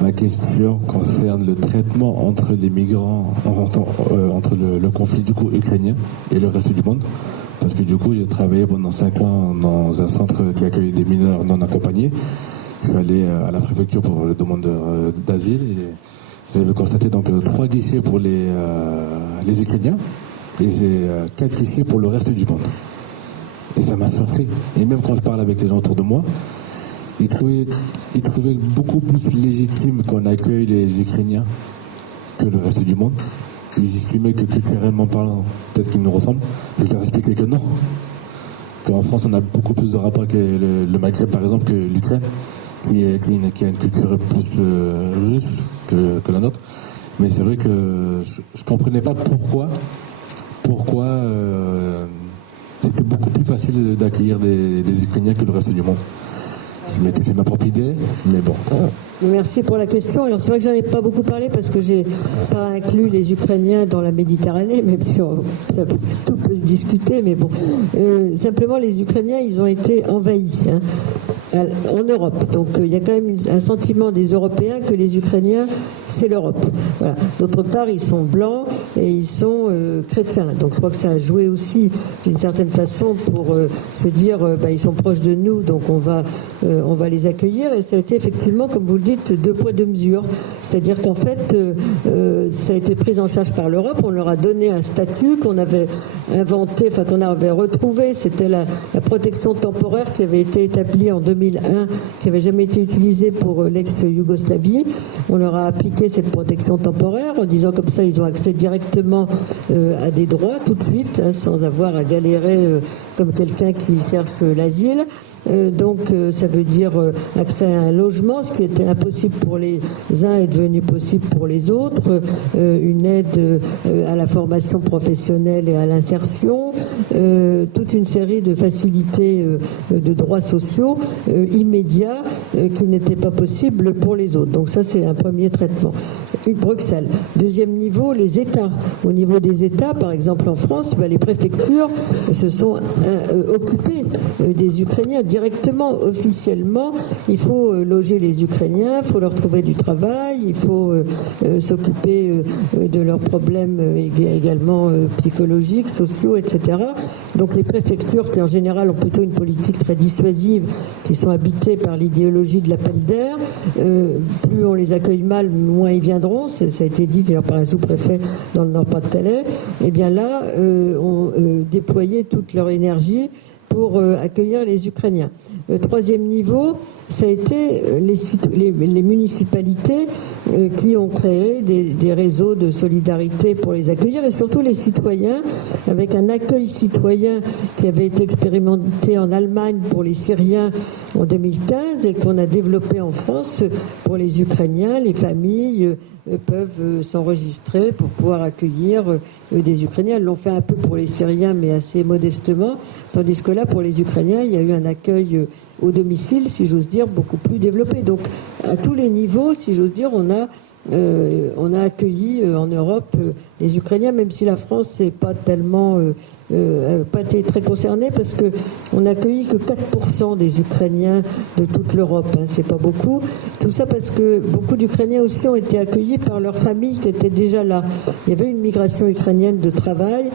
Ma question concerne le traitement entre les migrants, entre le conflit du coup ukrainien et le reste du monde. Parce que du coup, j'ai travaillé pendant 5 ans dans un centre qui accueille des mineurs non accompagnés. Je suis allé à la préfecture pour les demandeurs d'asile et j'avais constaté donc 3 guichets pour les Ukrainiens et 4 guichets pour le reste du monde. Et ça m'a surpris. Et même quand je parle avec les gens autour de moi, ils trouvaient beaucoup plus légitime qu'on accueille les Ukrainiens que le reste du monde. Ils estimaient que culturellement parlant, peut-être qu'ils nous ressemblent, mais je leur expliquais que non. Qu'en France, on a beaucoup plus de rapports avec le Maghreb, par exemple, que l'Ukraine, qui a une culture plus russe que la nôtre. Mais c'est vrai que je comprenais pas pourquoi c'était beaucoup plus facile d'accueillir des Ukrainiens que le reste du monde. Je m'étais fait ma propre idée, mais bon. Merci pour la question. Alors c'est vrai que j'en ai pas beaucoup parlé parce que j'ai pas inclus les Ukrainiens dans la Méditerranée, mais tout peut se discuter, mais bon. Simplement, les Ukrainiens, ils ont été envahis en Europe. Donc il y a quand même un sentiment des Européens que les Ukrainiens, c'est l'Europe. Voilà. D'autre part, ils sont blancs et ils sont chrétiens. Donc je crois que ça a joué aussi d'une certaine façon pour se dire ils sont proches de nous, donc on va les accueillir. Et ça a été effectivement, comme vous le dites, 2 poids 2 mesures. C'est-à-dire qu'en fait, ça a été pris en charge par l'Europe. On leur a donné un statut qu'on avait inventé, enfin qu'on avait retrouvé. C'était la protection temporaire qui avait été établie en 2001, qui n'avait jamais été utilisée pour l'ex-Yougoslavie. On leur a appliqué cette protection temporaire en disant comme ça ils ont accès directement à des droits tout de suite, sans avoir à galérer comme quelqu'un qui cherche l'asile. Donc ça veut dire accès à un logement, ce qui était impossible pour les uns est devenu possible pour les autres, une aide à la formation professionnelle et à l'insertion, toute une série de facilités de droits sociaux immédiats qui n'étaient pas possibles pour les autres. Donc ça c'est un premier traitement. Bruxelles. Deuxième niveau, les États. Au niveau des États, par exemple en France, les préfectures se sont occupées des Ukrainiens directement, officiellement. Il faut loger les Ukrainiens, il faut leur trouver du travail, il faut s'occuper de leurs problèmes également psychologiques, sociaux, etc. Donc les préfectures, qui en général ont plutôt une politique très dissuasive, qui sont habitées par l'idéologie de l'appel d'air, plus on les accueille mal, moins ils viendront. Ça a été dit d'ailleurs par un sous-préfet dans le Nord-Pas-de-Calais. Et bien là, ont déployé toute leur énergie pour accueillir les Ukrainiens. Troisième niveau, ça a été les municipalités qui ont créé des réseaux de solidarité pour les accueillir, et surtout les citoyens, avec un accueil citoyen qui avait été expérimenté en Allemagne pour les Syriens en 2015 et qu'on a développé en France pour les Ukrainiens. Les familles peuvent s'enregistrer pour pouvoir accueillir des Ukrainiens. Elles l'ont fait un peu pour les Syriens, mais assez modestement, tandis que là, pour les Ukrainiens, il y a eu un accueil au domicile, si j'ose dire, beaucoup plus développé. Donc, à tous les niveaux, si j'ose dire, on a accueilli en Europe les Ukrainiens, même si la France n'est pas tellement pas été très concernée, parce que on n'a accueilli que 4% des Ukrainiens de toute l'Europe, c'est pas beaucoup. Tout ça parce que beaucoup d'Ukrainiens aussi ont été accueillis par leurs familles qui étaient déjà là. Il y avait une migration ukrainienne de travail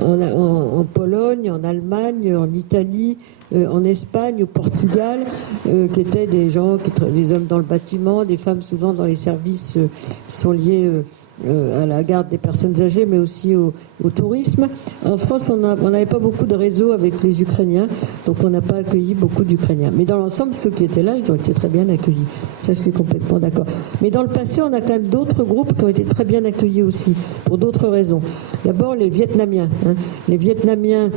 en Pologne, en Allemagne, en Italie, en Espagne, au Portugal, qui étaient des gens, des hommes dans le bâtiment, des femmes souvent dans les services qui sont liés à la garde des personnes âgées, mais aussi au tourisme. En France, on n'avait pas beaucoup de réseaux avec les Ukrainiens, donc on n'a pas accueilli beaucoup d'Ukrainiens. Mais dans l'ensemble, ceux qui étaient là, ils ont été très bien accueillis. Ça, je suis complètement d'accord. Mais dans le passé, on a quand même d'autres groupes qui ont été très bien accueillis aussi, pour d'autres raisons. D'abord, les Vietnamiens. Les Vietnamiens,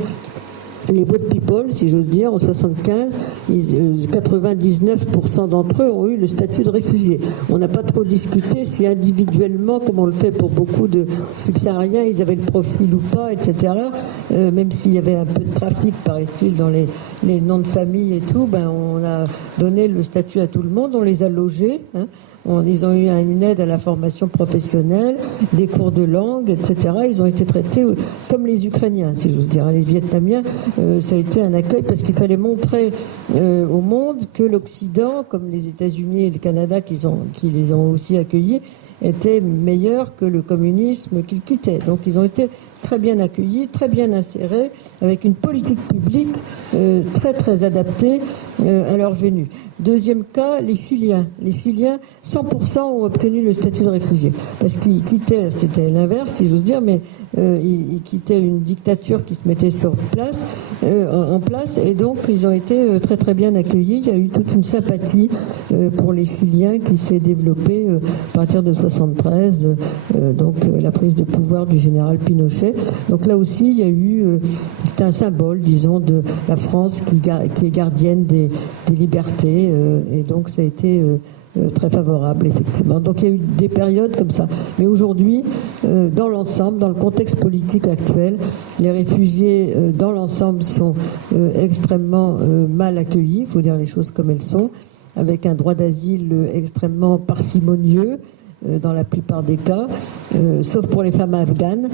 les boat people, si j'ose dire, en 75, 99% d'entre eux ont eu le statut de réfugiés. On n'a pas trop discuté si individuellement, comme on le fait pour beaucoup de subsahariens, ils avaient le profil ou pas, etc. Même s'il y avait un peu de trafic, paraît-il, dans les noms de famille et tout, on a donné le statut à tout le monde, on les a logés. ils ont eu une aide à la formation professionnelle, des cours de langue, etc. Ils ont été traités comme les Ukrainiens, si j'ose dire. Les Vietnamiens, ça a été un accueil parce qu'il fallait montrer au monde que l'Occident, comme les États-Unis et le Canada qui les ont aussi accueillis, était meilleur que le communisme qu'ils quittaient. Donc ils ont été très bien accueillis, très bien insérés, avec une politique publique très très adaptée à leur venue. Deuxième cas, les Chiliens. Les Chiliens, 100% ont obtenu le statut de réfugié. Parce qu'ils quittaient, c'était l'inverse, si j'ose dire, mais ils quittaient une dictature qui se mettait en place, et donc ils ont été très très bien accueillis. Il y a eu toute une sympathie pour les Chiliens qui s'est développée à partir de 1973, donc la prise de pouvoir du général Pinochet. Donc là aussi, il y a eu, c'est un symbole, disons, de la France qui est gardienne des libertés, et donc ça a été très favorable, effectivement. Donc il y a eu des périodes comme ça. Mais aujourd'hui, dans l'ensemble, dans le contexte politique actuel, les réfugiés, dans l'ensemble, sont extrêmement mal accueillis, il faut dire les choses comme elles sont, avec un droit d'asile extrêmement parcimonieux, dans la plupart des cas, sauf pour les femmes afghanes,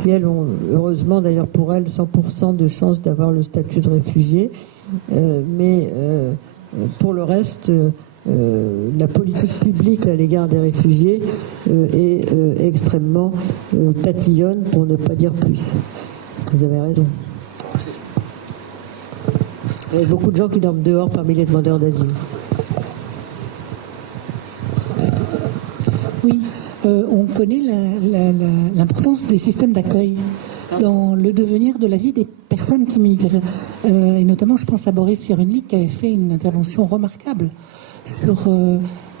qui elles ont, heureusement d'ailleurs pour elles, 100% de chances d'avoir le statut de réfugié. Mais pour le reste, la politique publique à l'égard des réfugiés est extrêmement tatillonne, pour ne pas dire plus. Vous avez raison. Il y a beaucoup de gens qui dorment dehors parmi les demandeurs d'asile. Oui, on connaît l'importance des systèmes d'accueil dans le devenir de la vie des personnes qui migrent. Et notamment, je pense à Boris Cyrulnik qui avait fait une intervention remarquable sur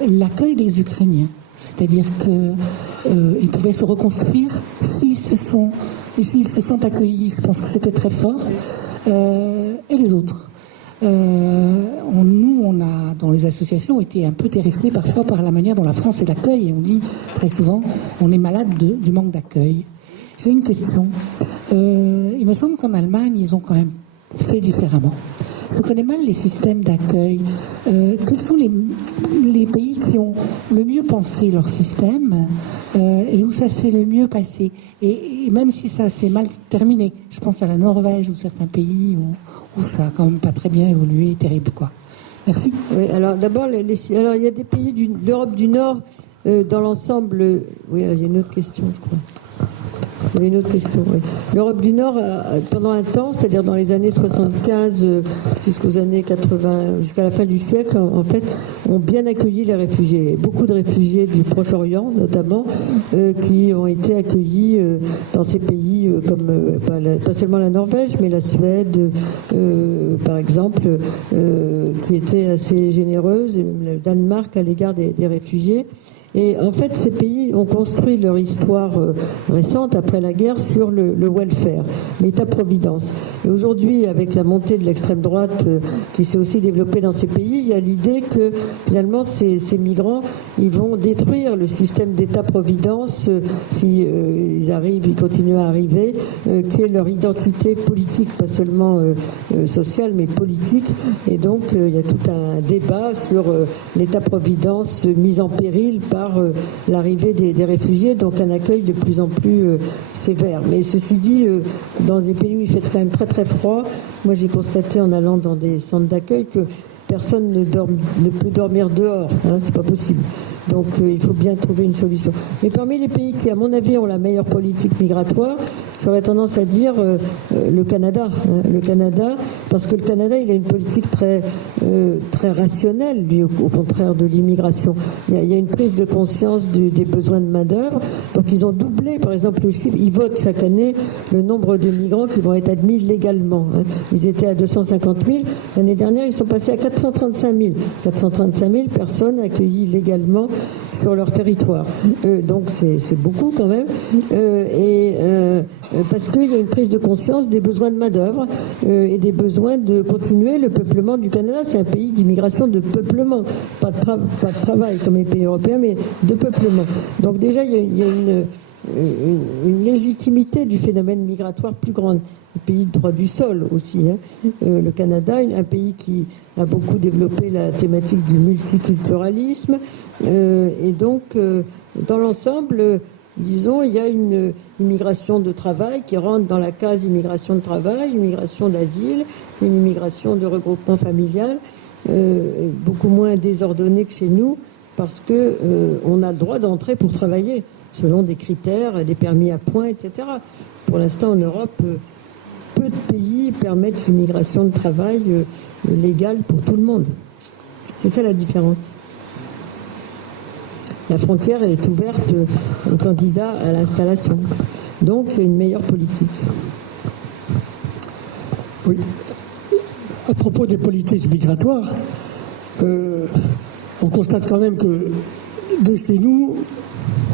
l'accueil des Ukrainiens. C'est-à-dire qu'ils pouvaient se reconstruire s'ils se sont accueillis. Je pense que c'était très fort. Et les autres. Nous, on a, dans les associations, été un peu terrorisés parfois par la manière dont la France est l'accueil. Et on dit très souvent, on est malade du manque d'accueil. J'ai une question. Il me semble qu'en Allemagne, ils ont quand même fait différemment. Je connais mal les systèmes d'accueil. Quels sont les pays qui ont le mieux pensé leur système et où ça s'est le mieux passé, et même si ça s'est mal terminé. Je pense à la Norvège ou certains pays où ça n'a quand même pas très bien évolué, terrible quoi. Merci. Oui, alors d'abord, alors il y a des pays de l'Europe du Nord dans l'ensemble. Oui, alors, il y a une autre question, je crois. Il y avait une autre question, oui. L'Europe du Nord, pendant un temps, c'est-à-dire dans les années 75 jusqu'aux années 80, jusqu'à la fin du siècle, en fait, ont bien accueilli les réfugiés. Beaucoup de réfugiés du Proche-Orient, notamment, qui ont été accueillis dans ces pays comme, pas seulement la Norvège, mais la Suède, par exemple, qui était assez généreuse, et même le Danemark à l'égard des réfugiés. Et en fait, ces pays ont construit leur histoire récente, après la guerre, sur le welfare, l'État-providence. Et aujourd'hui, avec la montée de l'extrême droite qui s'est aussi développée dans ces pays, il y a l'idée que finalement, ces migrants, ils vont détruire le système d'État-providence si ils continuent à arriver, qui est leur identité politique, pas seulement sociale, mais politique. Et donc, il y a tout un débat sur l'État-providence mise en péril par l'arrivée des réfugiés, donc un accueil de plus en plus sévère. Mais ceci dit, dans des pays où il fait quand même très très froid, moi j'ai constaté en allant dans des centres d'accueil que personne ne peut dormir dehors, hein, c'est pas possible. Donc il faut bien trouver une solution. Mais parmi les pays qui, à mon avis, ont la meilleure politique migratoire, j'aurais tendance à dire le Canada. Hein, le Canada, parce que le Canada, il a une politique très rationnelle, lui, au contraire de l'immigration. Il y a une prise de conscience des besoins de main-d'œuvre. Donc ils ont doublé, par exemple, le chiffre, ils votent chaque année le nombre de migrants qui vont être admis légalement. Hein. Ils étaient à 250 000. L'année dernière, ils sont passés à 435 000. 435 000 personnes accueillies légalement sur leur territoire. Donc c'est beaucoup quand même. Parce qu'il y a une prise de conscience des besoins de main-d'œuvre et des besoins de continuer le peuplement du Canada. C'est un pays d'immigration de peuplement, pas de travail comme les pays européens, mais de peuplement. Donc déjà, il y a une légitimité du phénomène migratoire plus grande. Le pays de droit du sol aussi, hein. Le Canada, un pays qui a beaucoup développé la thématique du multiculturalisme, et donc dans l'ensemble, disons, il y a une immigration de travail qui rentre dans la case immigration de travail, immigration d'asile, une immigration de regroupement familial, beaucoup moins désordonnée que chez nous, parce que on a le droit d'entrer pour travailler, selon des critères, des permis à points, etc. Pour l'instant, en Europe, peu de pays permettent l'immigration de travail légale pour tout le monde. C'est ça la différence. La frontière est ouverte aux candidats à l'installation. Donc, c'est une meilleure politique. Oui. À propos des politiques migratoires, on constate quand même que de chez nous,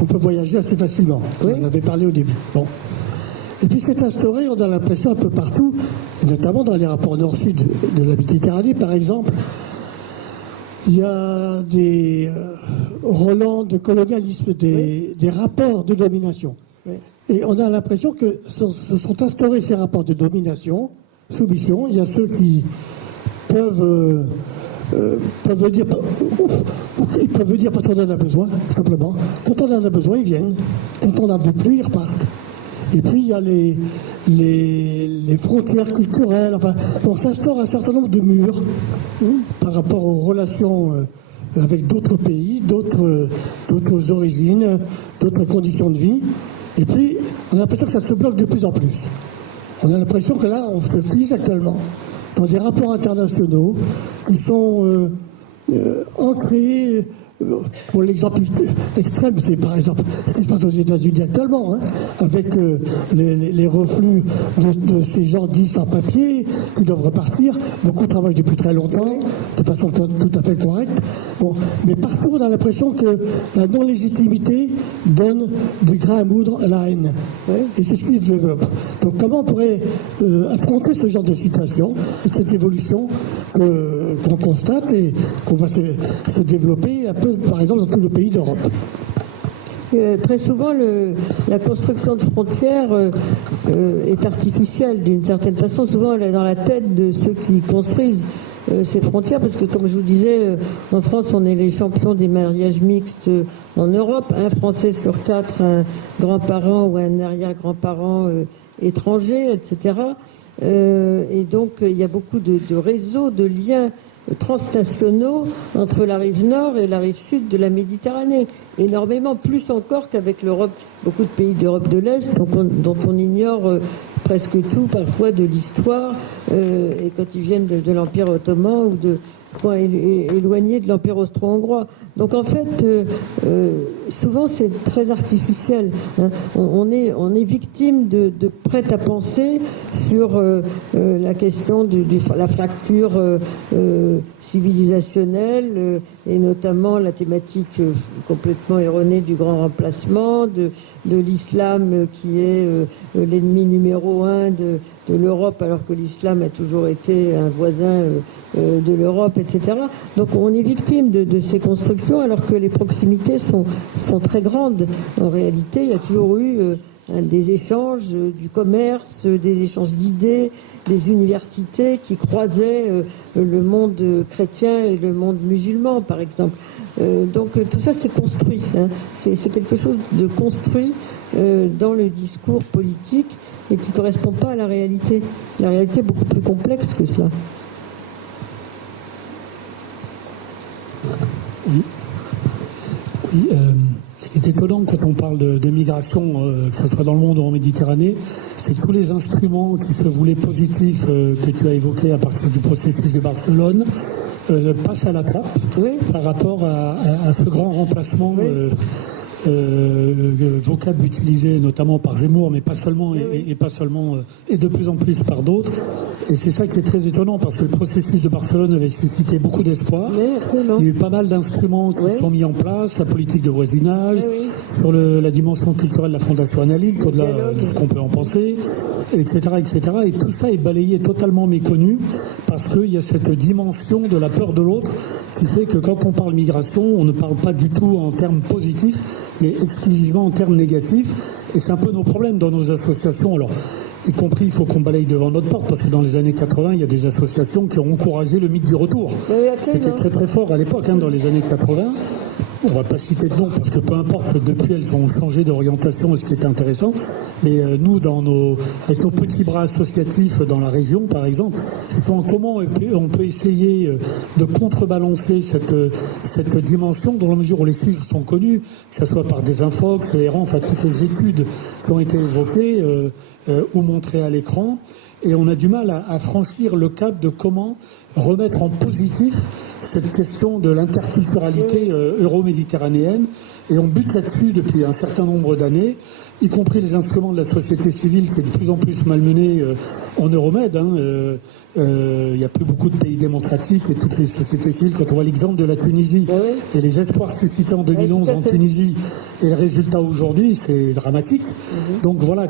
on peut voyager assez facilement. Oui. On en avait parlé au début. Bon. Et puis c'est instauré, on a l'impression un peu partout, notamment dans les rapports nord-sud de la Méditerranée, par exemple, il y a des relents de colonialisme, des rapports de domination. Oui. Et on a l'impression que se sont instaurés ces rapports de domination, soumission. Il y a ceux qui peuvent dire parce qu'on en a besoin, simplement. Quand on en a besoin, ils viennent. Quand on n'en veut plus, ils repartent. Et puis il y a les frontières culturelles. Enfin, on s'instaure un certain nombre de murs par rapport aux relations avec d'autres pays, d'autres origines, d'autres conditions de vie. Et puis, on a l'impression que ça se bloque de plus en plus. On a l'impression que là, on se fige actuellement dans des rapports internationaux qui sont ancrés. Pour l'exemple extrême, c'est par exemple ce qui se passe aux États-Unis actuellement, hein, avec les reflux de ces gens dits sans papier qui doivent repartir. Beaucoup travaillent depuis très longtemps, de façon tout à fait correcte. Bon, mais partout, on a l'impression que la non-légitimité donne du grain à moudre à la haine. Et c'est ce qui se développe. Donc comment on pourrait affronter ce genre de situation, cette évolution qu'on constate et qu'on va se développer un peu, par exemple, dans tous les pays d'Europe? Très souvent, la construction de frontières est artificielle d'une certaine façon. Souvent, elle est dans la tête de ceux qui construisent ces frontières, parce que, comme je vous disais, en France, on est les champions des mariages mixtes en Europe. Un Français sur 4, un grand-parent ou un arrière-grand-parent étranger, etc. Et donc, il y a beaucoup de réseaux, de liens transnationaux entre la rive nord et la rive sud de la Méditerranée. Énormément, plus encore qu'avec l'Europe, beaucoup de pays d'Europe de l'Est, dont on ignore presque tout, parfois, de l'histoire, et quand ils viennent de l'Empire ottoman ou de points éloignés de l'Empire austro-hongrois. Donc en fait, souvent c'est très artificiel. Hein. On est victime de prêt-à-penser sur la question de la fracture civilisationnelle, et notamment la thématique complètement erronée du grand remplacement, de l'islam qui est l'ennemi numéro 1 de l'Europe, alors que l'islam a toujours été un voisin de l'Europe, etc. Donc on est victime de ces constructions, alors que les proximités sont très grandes. En réalité, il y a toujours eu des échanges, du commerce, des échanges d'idées, des universités qui croisaient le monde chrétien et le monde musulman, par exemple. Donc tout ça, c'est construit. Hein. C'est quelque chose de construit dans le discours politique et qui ne correspond pas à la réalité. La réalité est beaucoup plus complexe que cela. Oui. Ce qui est étonnant quand on parle de migration, que ce soit dans le monde ou en Méditerranée, c'est que tous les instruments qui se voulaient positifs que tu as évoqués à partir du processus de Barcelone passent à la trappe par rapport à ce grand remplacement. Vocable utilisé notamment par Zemmour, mais pas seulement, et pas seulement, et de plus en plus par d'autres. Et c'est ça qui est très étonnant, parce que le processus de Barcelone avait suscité beaucoup d'espoir. Il y a eu pas mal d'instruments qui sont mis en place, la politique de voisinage, sur la dimension culturelle de la Fondation Annalise, au-delà de ce qu'on peut en penser, etc., etc. Et tout ça est balayé totalement méconnu parce qu'il y a cette dimension de la peur de l'autre qui fait que quand on parle migration, on ne parle pas du tout en termes positifs, mais exclusivement en termes négatifs. Et c'est un peu nos problèmes dans nos associations. Alors, y compris, il faut qu'on balaye devant notre porte, parce que dans les années 80, il y a des associations qui ont encouragé le mythe du retour. C'était très très fort à l'époque, dans les années 80. On ne va pas citer de nom, parce que peu importe, depuis elles ont changé d'orientation, ce qui est intéressant. Mais nous, avec nos petits bras associatifs dans la région, par exemple, comment on peut essayer de contrebalancer cette dimension, dans la mesure où les chiffres sont connus, que ce soit par des infox, les rangs, enfin toutes les études qui ont été évoquées ou montrées à l'écran. Et on a du mal à franchir le cap de comment remettre en positif cette question de l'interculturalité euro-méditerranéenne. Et on bute là-dessus depuis un certain nombre d'années, y compris les instruments de la société civile qui est de plus en plus malmenée en Euromed. Il n'y a plus beaucoup de pays démocratiques et toutes les sociétés civiles. Quand on voit l'exemple de la Tunisie et les espoirs suscités en 2011 en Tunisie et le résultat aujourd'hui, c'est dramatique. Donc voilà,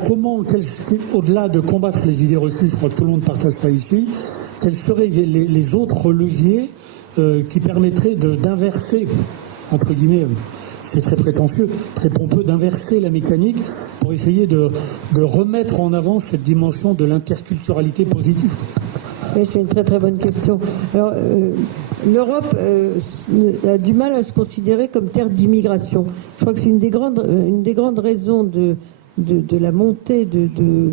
au-delà de combattre les idées reçues, je crois que tout le monde partage ça ici, quels seraient les autres leviers qui permettraient d'inverser, entre guillemets, c'est très prétentieux, très pompeux, d'inverser la mécanique pour essayer de remettre en avant cette dimension de l'interculturalité positive. Oui, c'est une très très bonne question. Alors, l'Europe a du mal à se considérer comme terre d'immigration. Je crois que c'est une des grandes raisons de la montée de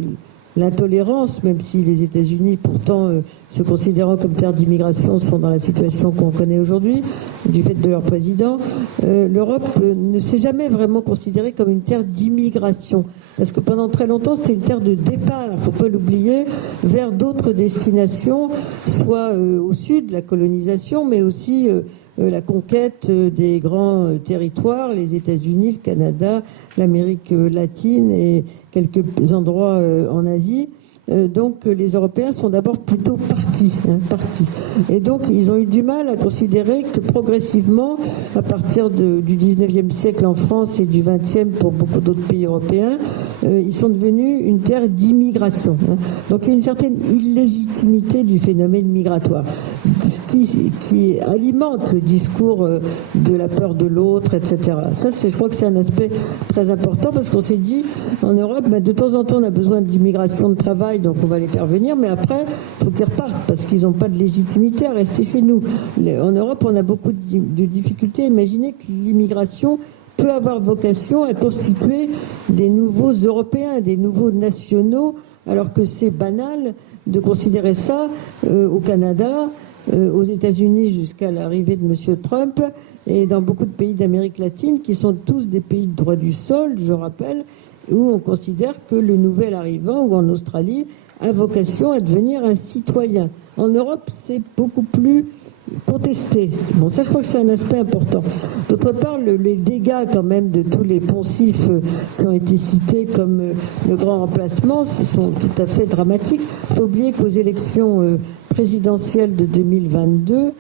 l'intolérance, même si les États-Unis, pourtant, se considérant comme terre d'immigration, sont dans la situation qu'on connaît aujourd'hui, du fait de leur président. L'Europe ne s'est jamais vraiment considérée comme une terre d'immigration, parce que pendant très longtemps, c'était une terre de départ, il ne faut pas l'oublier, vers d'autres destinations, soit au sud, la colonisation, mais aussi la conquête des grands territoires, les États-Unis, le Canada, l'Amérique latine et quelques endroits en Asie. Donc les Européens sont d'abord plutôt partis. Et donc ils ont eu du mal à considérer que progressivement, à partir du 19e siècle en France et du 20e pour beaucoup d'autres pays européens, ils sont devenus une terre d'immigration. Donc il y a une certaine illégitimité du phénomène migratoire qui alimente le discours de la peur de l'autre, etc. Ça, je crois que c'est un aspect très important parce qu'on s'est dit, en Europe, de temps en temps, on a besoin d'immigration de travail, donc on va les faire venir, mais après, il faut qu'ils repartent parce qu'ils n'ont pas de légitimité à rester chez nous. En Europe, on a beaucoup de difficultés. Imaginez que l'immigration peut avoir vocation à constituer des nouveaux Européens, des nouveaux nationaux, alors que c'est banal de considérer ça au Canada, aux États-Unis jusqu'à l'arrivée de M. Trump et dans beaucoup de pays d'Amérique latine qui sont tous des pays de droit du sol, je rappelle, où on considère que le nouvel arrivant, ou en Australie, a vocation à devenir un citoyen. En Europe, c'est beaucoup plus contesté. Bon, ça, je crois que c'est un aspect important. D'autre part, les dégâts quand même de tous les poncifs qui ont été cités comme le grand remplacement, ce sont tout à fait dramatiques. Il faut oublier qu'aux élections présidentielles de 2022,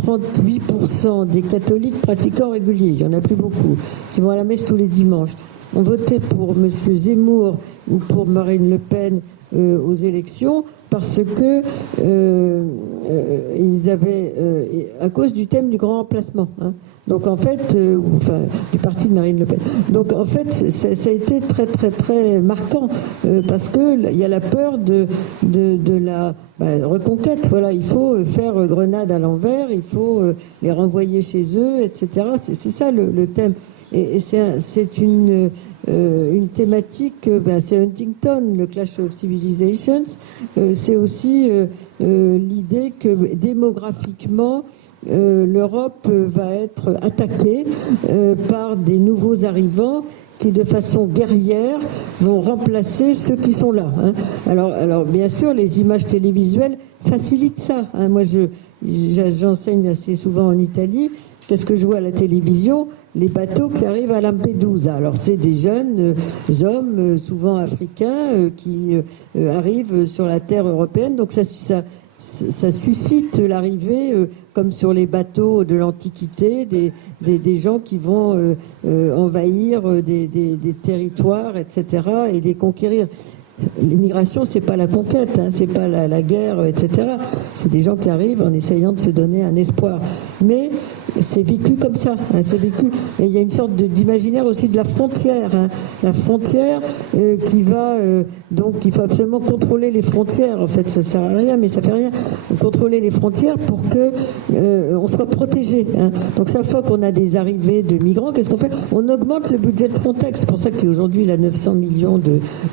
38% des catholiques pratiquants réguliers, il n'y en a plus beaucoup, qui vont à la messe tous les dimanches, ont voté pour M. Zemmour ou pour Marine Le Pen aux élections parce que ils avaient, à cause du thème du grand remplacement, donc en fait, du parti de Marine Le Pen. Donc en fait, ça a été très très très marquant parce que il y a la peur de la reconquête. Voilà, il faut faire grenade à l'envers, il faut les renvoyer chez eux, etc. C'est ça le thème. Et c'est une thématique, c'est Huntington, le Clash of Civilizations, c'est aussi l'idée que démographiquement, l'Europe va être attaquée par des nouveaux arrivants qui, de façon guerrière, vont remplacer ceux qui sont là. Alors bien sûr, les images télévisuelles facilitent ça. Moi, j'enseigne assez souvent en Italie. Qu'est-ce que je vois à la télévision? Les bateaux qui arrivent à Lampedusa. Alors c'est des jeunes hommes, souvent africains, qui arrivent sur la terre européenne. Donc ça suscite l'arrivée, comme sur les bateaux de l'Antiquité, des gens qui vont envahir des territoires, etc., et les conquérir. l'immigration, c'est pas la conquête, hein, c'est pas la guerre, etc. C'est des gens qui arrivent en essayant de se donner un espoir. Mais c'est vécu comme ça, hein, c'est vécu. Et il y a une sorte d'imaginaire aussi de la frontière, hein, la frontière qui va donc il faut absolument contrôler les frontières. En fait, ça sert à rien, mais ça fait rien. Contrôler les frontières pour que on soit protégé. Hein. Donc chaque fois qu'on a des arrivées de migrants, qu'est-ce qu'on fait? On augmente le budget de Frontex. C'est pour ça qu'aujourd'hui il a 900 millions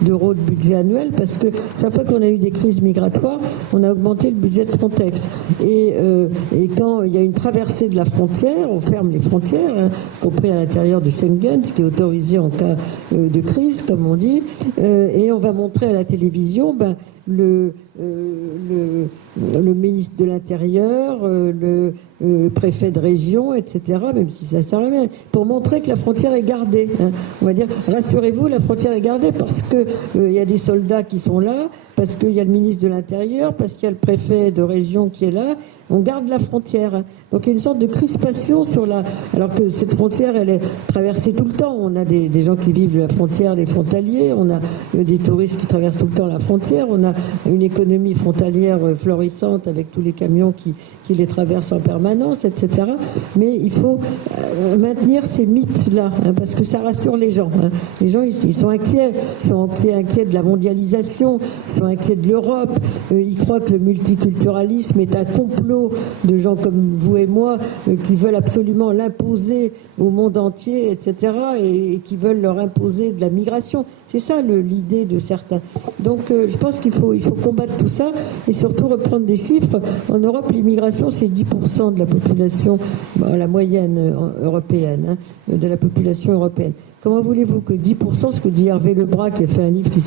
d'euros de budget annuel, parce que chaque fois qu'on a eu des crises migratoires, on a augmenté le budget de Frontex. Et quand il y a une traversée de la frontière, on ferme les frontières, hein, y compris à l'intérieur de Schengen, ce qui est autorisé en cas de crise, comme on dit, et on va montrer à la télévision le ministre de l'Intérieur, le préfet de région, etc., même si ça sert à rien, pour montrer que la frontière est gardée. Hein. On va dire, rassurez-vous, la frontière est gardée parce que il y a des soldats qui sont là, parce qu'il y a le ministre de l'Intérieur, parce qu'il y a le préfet de région qui est là. On garde la frontière. Hein. Donc il y a une sorte de crispation sur alors que cette frontière, elle est traversée tout le temps. On a des gens qui vivent de la frontière, des frontaliers. On a des touristes qui traversent tout le temps la frontière. On a une économie frontalière florissante avec tous les camions qui les traversent en permanence, etc. Mais il faut maintenir ces mythes-là, hein, parce que ça rassure les gens. Hein. Les gens, ils sont inquiets. Ils sont inquiets de la mondialisation. Ils sont inquiets de l'Europe. Ils croient que le multiculturalisme est un complot de gens comme vous et moi qui veulent absolument l'imposer au monde entier, etc. et qui veulent leur imposer de la migration. C'est ça l'idée de certains. Donc je pense qu'il faut combattre tout ça et surtout reprendre des chiffres. En Europe, l'immigration, c'est 10% de la population, la moyenne européenne, hein, de la population européenne. Comment voulez-vous que 10%, ce que dit Hervé Lebras, qui a fait un livre qui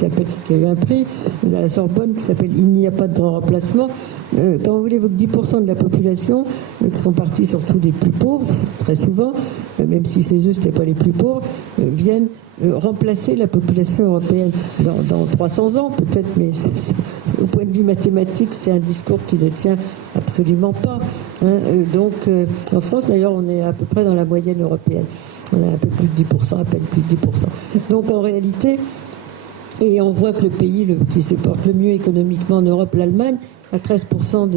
a eu un prix à la Sorbonne, qui s'appelle « Il n'y a pas de grand remplacement », comment voulez-vous que 10% de la population, qui sont partis surtout des plus pauvres, très souvent, même si c'est eux, c'était pas les plus pauvres, viennent remplacer la population européenne dans 300 ans peut-être, mais au point de vue mathématique, c'est un discours qui ne tient absolument pas. Hein. Donc en France, d'ailleurs, on est à peu près dans la moyenne européenne. On a un peu plus de 10%, à peine plus de 10%. Donc en réalité, et on voit que le pays qui se porte le mieux économiquement en Europe, l'Allemagne, a 13%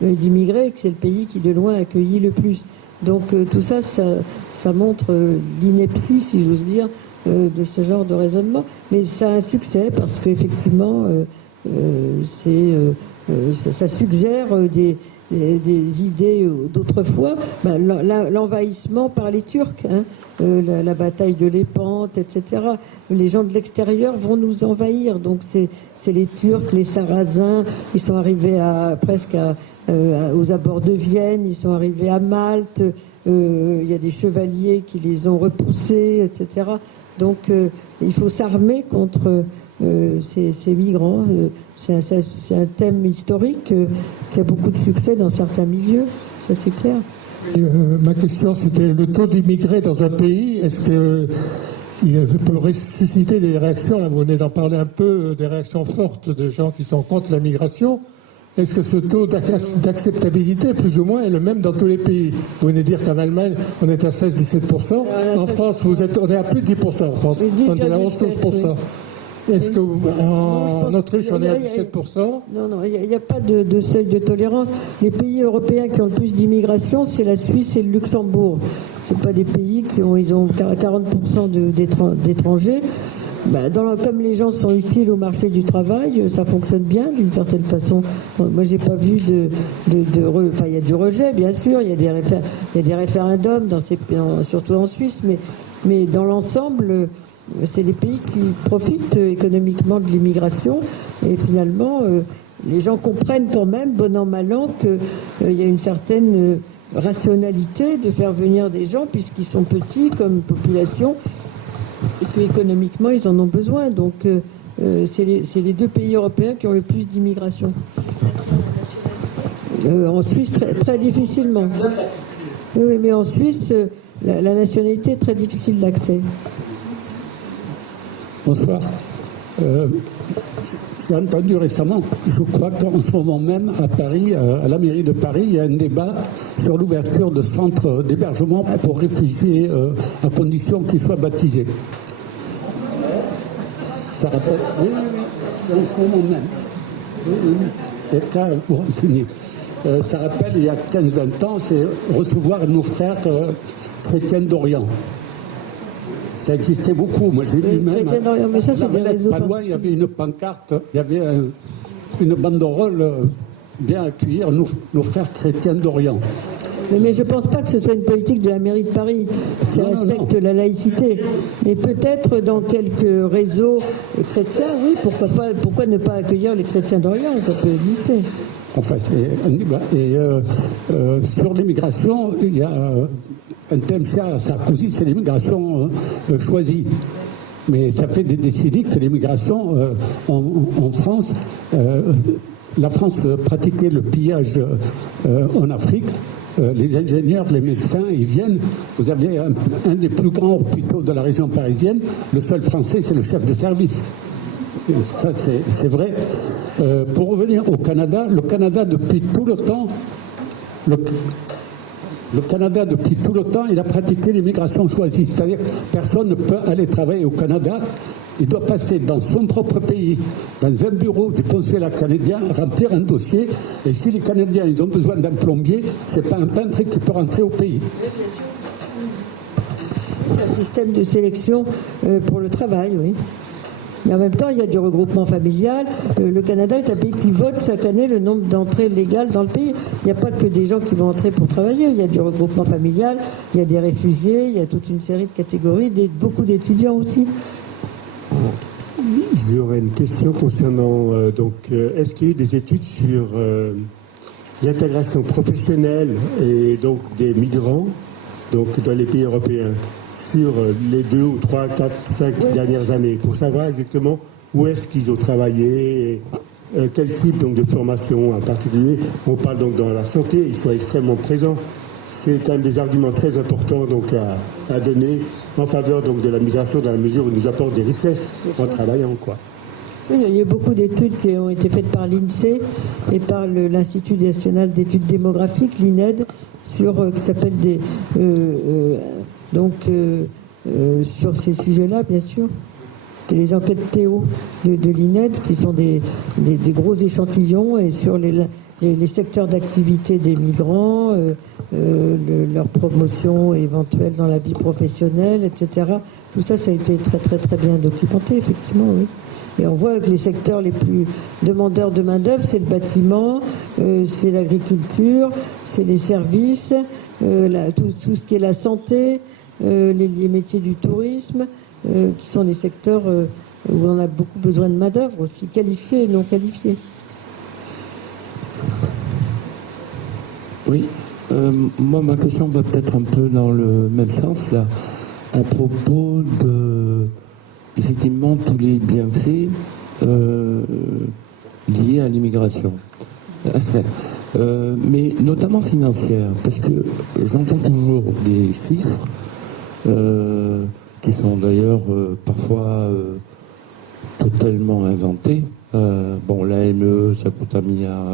d'immigrés, et que c'est le pays qui de loin accueillit le plus. Donc tout ça, ça montre l'ineptie, si j'ose dire, de ce genre de raisonnement. Mais ça a un succès parce qu'effectivement, ça suggère des idées d'autrefois. L'envahissement par les Turcs, hein, la bataille de Lépante, etc. Les gens de l'extérieur vont nous envahir. Donc c'est les Turcs, les Sarrasins, ils sont arrivés presque aux abords de Vienne, ils sont arrivés à Malte, il y a des chevaliers qui les ont repoussés, etc. Donc il faut s'armer contre ces migrants. C'est un thème historique qui a beaucoup de succès dans certains milieux, ça c'est clair. Ma question, c'était le taux d'immigrés dans un pays, est-ce que il peut susciter des réactions, là vous venez d'en parler un peu, des réactions fortes de gens qui sont contre la migration. Est-ce que ce taux d'acceptabilité, plus ou moins, est le même dans tous les pays? Vous venez de dire qu'en Allemagne, on est à 16-17%. En France, on est à plus de 10% en France. On est à 11-12%. Est-ce qu'en Autriche, on est à 17%? Non, il n'y a pas de seuil de tolérance. Les pays européens qui ont le plus d'immigration, c'est la Suisse et le Luxembourg. Ce pas des pays ils ont 40% d'étrangers. Comme les gens sont utiles au marché du travail, ça fonctionne bien d'une certaine façon. Moi, j'ai pas vu enfin, il y a du rejet, bien sûr, il y a des référendums surtout en Suisse, mais dans l'ensemble, c'est des pays qui profitent économiquement de l'immigration et finalement, les gens comprennent quand même, bon an mal an, qu'il y a une certaine rationalité de faire venir des gens puisqu'ils sont petits comme population et qu'économiquement ils en ont besoin. Donc c'est les deux pays européens qui ont le plus d'immigration. En Suisse, très difficilement. Oui, mais en Suisse, la nationalité est très difficile d'accès. Bonsoir. J'ai entendu récemment, je crois qu'en ce moment même, à Paris, à la mairie de Paris, il y a un débat sur l'ouverture de centres d'hébergement pour réfugiés à condition qu'ils soient baptisés. Ça rappelle... Oui. en ce moment même. Et là, vous renseignez. Ça rappelle, il y a 15-20 ans, c'est recevoir nos frères chrétiens d'Orient. Ça existait beaucoup. Moi, j'ai vu même. Mais ça, c'est des réseaux. Pas loin, il y avait une pancarte, il y avait une banderole bien accueillir nos frères chrétiens d'Orient. Mais je ne pense pas que ce soit une politique de la mairie de Paris qui respecte la laïcité. Mais peut-être dans quelques réseaux chrétiens, oui, pourquoi ne pas accueillir les chrétiens d'Orient? Ça peut exister. Enfin, c'est un débat. Et sur l'immigration, il y a un thème cher à Sarkozy, c'est l'immigration choisie. Mais ça fait des décennies que l'immigration en France, la France pratiquait le pillage en Afrique. Les ingénieurs, les médecins, ils viennent. Vous avez un des plus grands hôpitaux de la région parisienne. Le seul français, c'est le chef de service. Et ça, c'est vrai. Pour revenir au Canada, le Canada, depuis tout le temps, il a pratiqué l'immigration choisie. C'est-à-dire que personne ne peut aller travailler au Canada. Il doit passer dans son propre pays, dans un bureau du consulat canadien, remplir un dossier. Et si les Canadiens ils ont besoin d'un plombier, c'est pas un peintre qui peut rentrer au pays. C'est un système de sélection pour le travail, oui. Et en même temps, il y a du regroupement familial. Le Canada est un pays qui vote chaque année le nombre d'entrées légales dans le pays. Il n'y a pas que des gens qui vont entrer pour travailler. Il y a du regroupement familial, il y a des réfugiés, il y a toute une série de catégories, beaucoup d'étudiants aussi. J'aurais une question concernant, est-ce qu'il y a eu des études sur l'intégration professionnelle et donc des migrants dans les pays européens sur les 2 ou 3, 4, 5 dernières années, pour savoir exactement où est-ce qu'ils ont travaillé, et, quel type donc, de formation en particulier. On parle donc dans la santé, ils sont extrêmement présents. C'est quand même des arguments très importants donc, à donner en faveur donc, de la migration dans la mesure où ils nous apportent des richesses en travaillant. Quoi. Oui, il y a beaucoup d'études qui ont été faites par l'INSEE et par l'Institut national d'études démographiques, l'INED, qui s'appelle sur ces sujets-là, bien sûr. C'est les enquêtes Théo de l'INED qui sont des gros échantillons et sur les secteurs d'activité des migrants, leur promotion éventuelle dans la vie professionnelle, etc. Tout ça, ça a été très très très bien documenté, effectivement, oui. Et on voit que les secteurs les plus demandeurs de main-d'œuvre, c'est le bâtiment, c'est l'agriculture, c'est les services, tout ce qui est la santé, les métiers du tourisme, qui sont les secteurs où on a beaucoup besoin de main-d'œuvre aussi, qualifiée et non qualifiée. Oui, moi ma question va peut-être un peu dans le même sens là, à propos de effectivement tous les bienfaits liés à l'immigration, mais notamment financière, parce que j'entends toujours des chiffres qui sont d'ailleurs parfois totalement inventés. L'AME, ça coûte 1 milliard,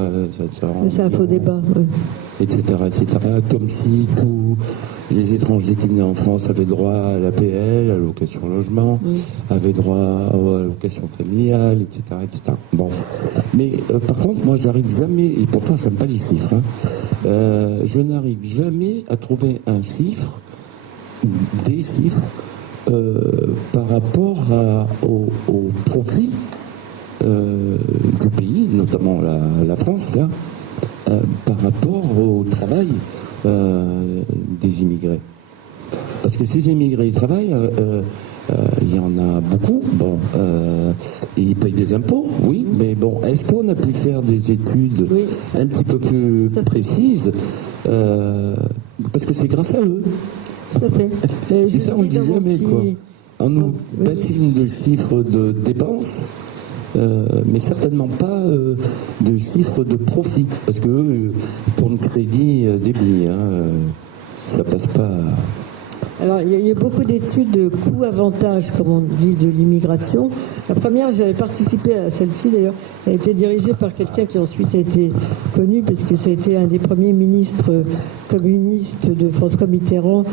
c'est un faux débat, oui. etc., comme si tous les étrangers qui venaient en France avaient droit à l'APL, à l'allocation logement, avaient droit à l'allocation familiale, etc. Bon. Mais par contre, moi, j'arrive jamais, et pourtant, j'aime pas les chiffres, je n'arrive jamais à trouver un chiffre, des chiffres, par rapport au profit du pays, notamment la France, là, par rapport au travail des immigrés. Parce que ces immigrés travaillent, il y en a beaucoup, et ils payent des impôts, oui, mais bon, est-ce qu'on a pu faire des études un petit peu plus précises parce que c'est grâce à eux. Tout à fait. C'est ça, on ne dit jamais, quoi. On nous bassine de chiffres de dépenses, mais certainement pas de chiffres de profit, parce que pour le crédit débit, ça passe pas. Alors, il y a eu beaucoup d'études coût-avantage, comme on dit, de l'immigration. La première, j'avais participé à celle-ci, d'ailleurs. Elle a été dirigée par quelqu'un qui ensuite a été connu, parce que ça a été un des premiers ministres communistes de François Mitterrand,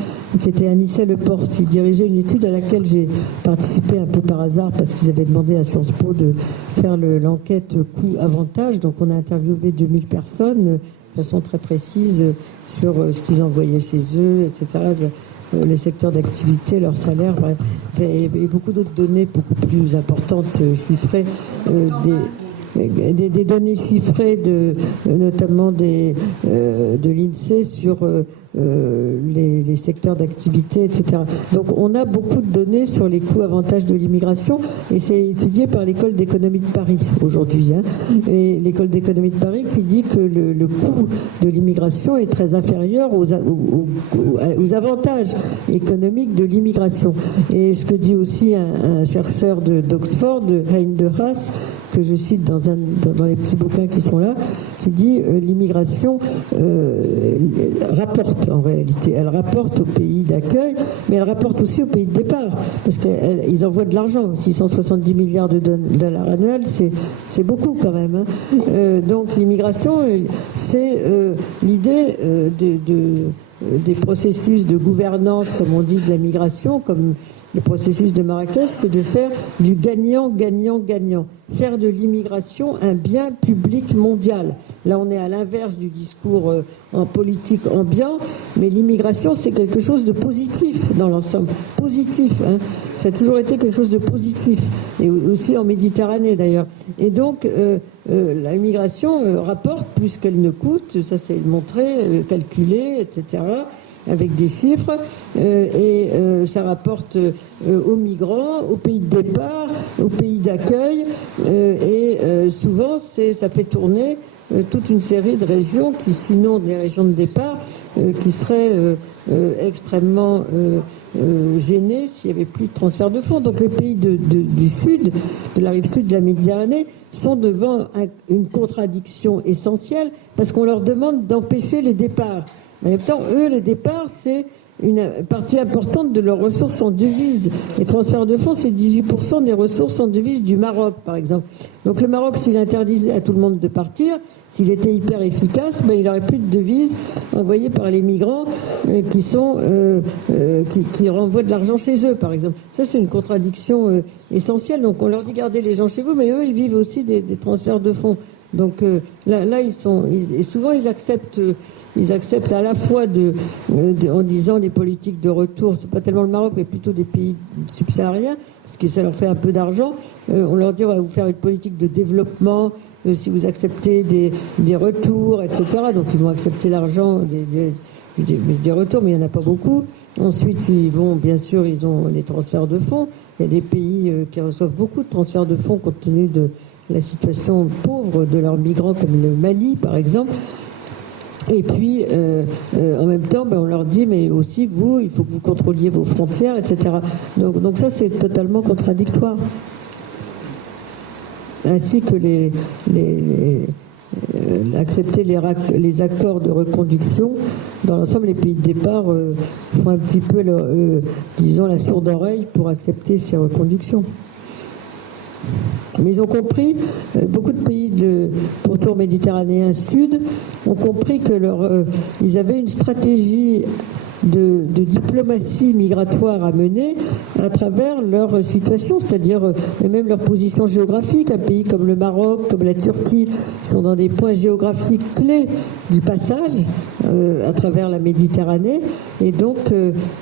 qui était Anicet Le Pors. Il dirigeait une étude à laquelle j'ai participé un peu par hasard, parce qu'ils avaient demandé à Sciences Po de faire l'enquête coût-avantage. Donc, on a interviewé 2000 personnes de façon très précise sur ce qu'ils envoyaient chez eux, etc., les secteurs d'activité, leur salaire, bref, et beaucoup d'autres données beaucoup plus importantes, chiffrées, des données chiffrées notamment de l'INSEE sur les secteurs d'activité, etc. Donc on a beaucoup de données sur les coûts-avantages de l'immigration, et c'est étudié par l'École d'économie de Paris aujourd'hui. Et l'École d'économie de Paris qui dit que le coût de l'immigration est très inférieur aux avantages économiques de l'immigration. Et ce que dit aussi un chercheur d'Oxford, Hein de Haas, que je cite dans les petits bouquins qui sont là, qui dit l'immigration rapporte, en réalité. Elle rapporte au pays d'accueil, mais elle rapporte aussi au pays de départ, parce qu'ils envoient de l'argent. 670 milliards de dollars annuels, c'est beaucoup quand même. Donc l'immigration, c'est l'idée des processus de gouvernance, comme on dit, de la migration, comme le processus de Marrakech, que de faire du gagnant-gagnant-gagnant. Faire de l'immigration un bien public mondial. Là, on est à l'inverse du discours en politique ambiant, mais l'immigration, c'est quelque chose de positif dans l'ensemble. Positif, hein. Ça a toujours été quelque chose de positif, et aussi en Méditerranée d'ailleurs. Et donc, la migration rapporte plus qu'elle ne coûte, ça c'est montré, calculé, etc., avec des chiffres, et ça rapporte aux migrants, aux pays de départ, aux pays d'accueil, et souvent ça fait tourner toute une série de régions qui, sinon des régions de départ, qui seraient extrêmement gênées s'il n'y avait plus de transfert de fonds. Donc les pays du sud, de la rive sud de la Méditerranée, sont devant une contradiction essentielle, parce qu'on leur demande d'empêcher les départs. En même temps, eux, les départs, c'est une partie importante de leurs ressources en devises. Les transferts de fonds, c'est 18% des ressources en devises du Maroc, par exemple. Donc le Maroc, s'il interdisait à tout le monde de partir, s'il était hyper efficace, il n'aurait plus de devises envoyées par les migrants qui renvoient de l'argent chez eux, par exemple. Ça, c'est une contradiction essentielle. Donc on leur dit gardez les gens chez vous, mais eux, ils vivent aussi des transferts de fonds. Donc là, et souvent ils acceptent à la fois en disant les politiques de retour, c'est pas tellement le Maroc, mais plutôt des pays subsahariens, parce que ça leur fait un peu d'argent. On leur dit on va vous faire une politique de développement si vous acceptez des retours, etc. Donc ils vont accepter l'argent des retours, mais il n'y en a pas beaucoup. Ensuite, ils ont les transferts de fonds. Il y a des pays qui reçoivent beaucoup de transferts de fonds compte tenu de la situation pauvre de leurs migrants, comme le Mali, par exemple. Et puis, en même temps, on leur dit, mais aussi, vous, il faut que vous contrôliez vos frontières, etc. Donc ça, c'est totalement contradictoire. Ainsi que accepter les accords de reconduction. Dans l'ensemble, les pays de départ font un petit peu, la sourde oreille pour accepter ces reconductions. Mais ils ont compris, beaucoup de pays de pourtour méditerranéen sud ont compris que ils avaient une stratégie de diplomatie migratoire à mener à travers leur situation, c'est-à-dire même leur position géographique. Un pays comme le Maroc, comme la Turquie, sont dans des points géographiques clés du passage à travers la Méditerranée, et donc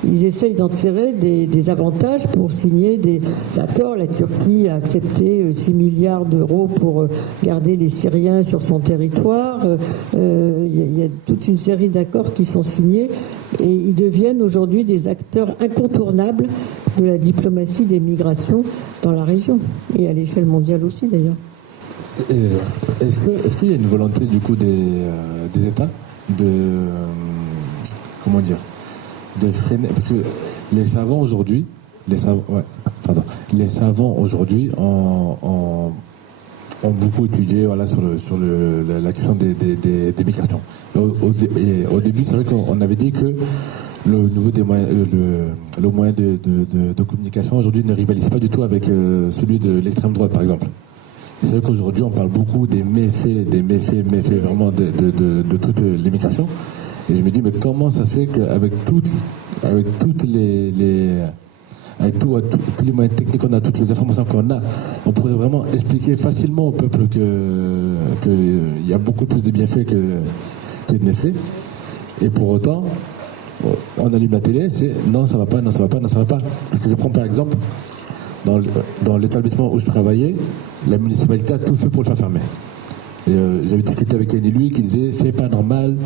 ils essayent d'en tirer des avantages pour signer des accords. La Turquie a accepté 6 milliards d'euros pour garder les Syriens sur son territoire. Il y a toute une série d'accords qui sont signés, et ils deviennent aujourd'hui des acteurs incontournables de la diplomatie des migrations dans la région, et à l'échelle mondiale aussi d'ailleurs. Est-ce qu'il y a une volonté du coup des États de freiner, parce que les savants aujourd'hui ont beaucoup étudié sur la question des migrations. Au début, c'est vrai qu'on avait dit que le niveau des moyens, le moyen de communication aujourd'hui ne rivalise pas du tout avec celui de l'extrême droite, par exemple. Et c'est vrai qu'aujourd'hui, on parle beaucoup des méfaits vraiment de toute l'immigration. Et je me dis, mais comment ça se fait qu'avec tous les moyens techniques qu'on a, toutes les informations qu'on a, on pourrait vraiment expliquer facilement au peuple qu'il y a beaucoup plus de bienfaits que de méfaits. Et pour autant, on allume la télé, c'est non, ça va pas, non, ça va pas, non, ça va pas. Parce que je prends par exemple, dans l'établissement où je travaillais, la municipalité a tout fait pour le faire fermer. Et j'avais discuté avec un élu qui disait c'est pas normal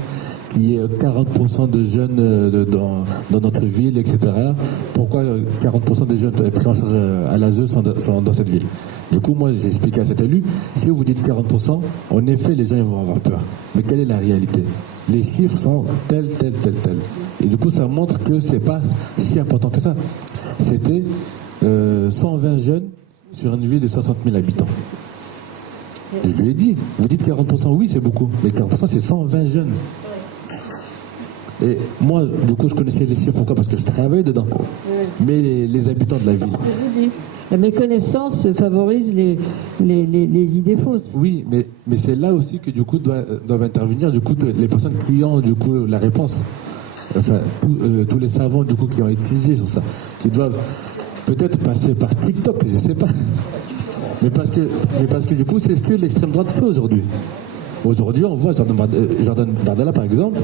qu'il y ait 40% de jeunes dans notre ville, etc. Pourquoi 40% des jeunes pris en charge à l'ASE sont dans cette ville? Du coup, moi, j'ai expliqué à cet élu, si vous dites 40%, en effet, les gens ils vont avoir peur. Mais quelle est la réalité? Les chiffres sont tels. Et du coup, ça montre que c'est pas si important que ça. C'était 120 jeunes sur une ville de 60 000 habitants. Et je lui ai dit, vous dites 40%, oui, c'est beaucoup, mais 40% c'est 120 jeunes. Et moi, du coup, je connaissais les chiffres. Pourquoi? Parce que je travaillais dedans. Mais les habitants de la ville. Je vous dis, la méconnaissance favorise les idées fausses. Oui, mais c'est là aussi que du coup doivent intervenir du coup les personnes qui ont du coup la réponse. Enfin, tous les savants du coup qui ont étudié sur ça, qui doivent peut-être passer par TikTok, je sais pas. Mais parce que du coup, c'est ce que l'extrême droite fait aujourd'hui. Aujourd'hui, on voit Jordan Bardella, par exemple,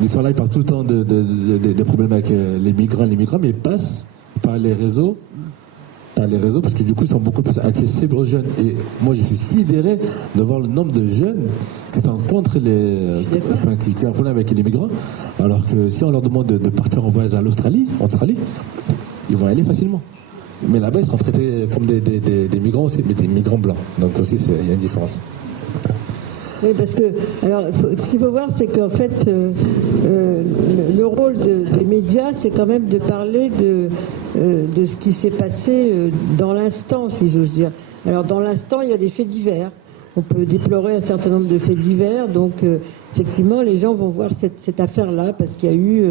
là, il parle tout le temps des problèmes avec les migrants, mais il passe par les réseaux, parce que du coup, ils sont beaucoup plus accessibles aux jeunes. Et moi, je suis sidéré de voir le nombre de jeunes qui sont contre qui ont un problème avec les migrants, alors que si on leur demande de partir en voyage à l'Australie, ils vont y aller facilement. Mais là-bas, ils seront traités comme des migrants aussi, mais des migrants blancs. Donc aussi, il y a une différence. Oui, parce que, alors, ce qu'il faut voir, c'est qu'en fait, le rôle des médias, c'est quand même de parler de ce qui s'est passé dans l'instant, si j'ose dire. Alors, dans l'instant, il y a des faits divers. On peut déplorer un certain nombre de faits divers, donc effectivement, les gens vont voir cette affaire-là, parce qu'il y a eu...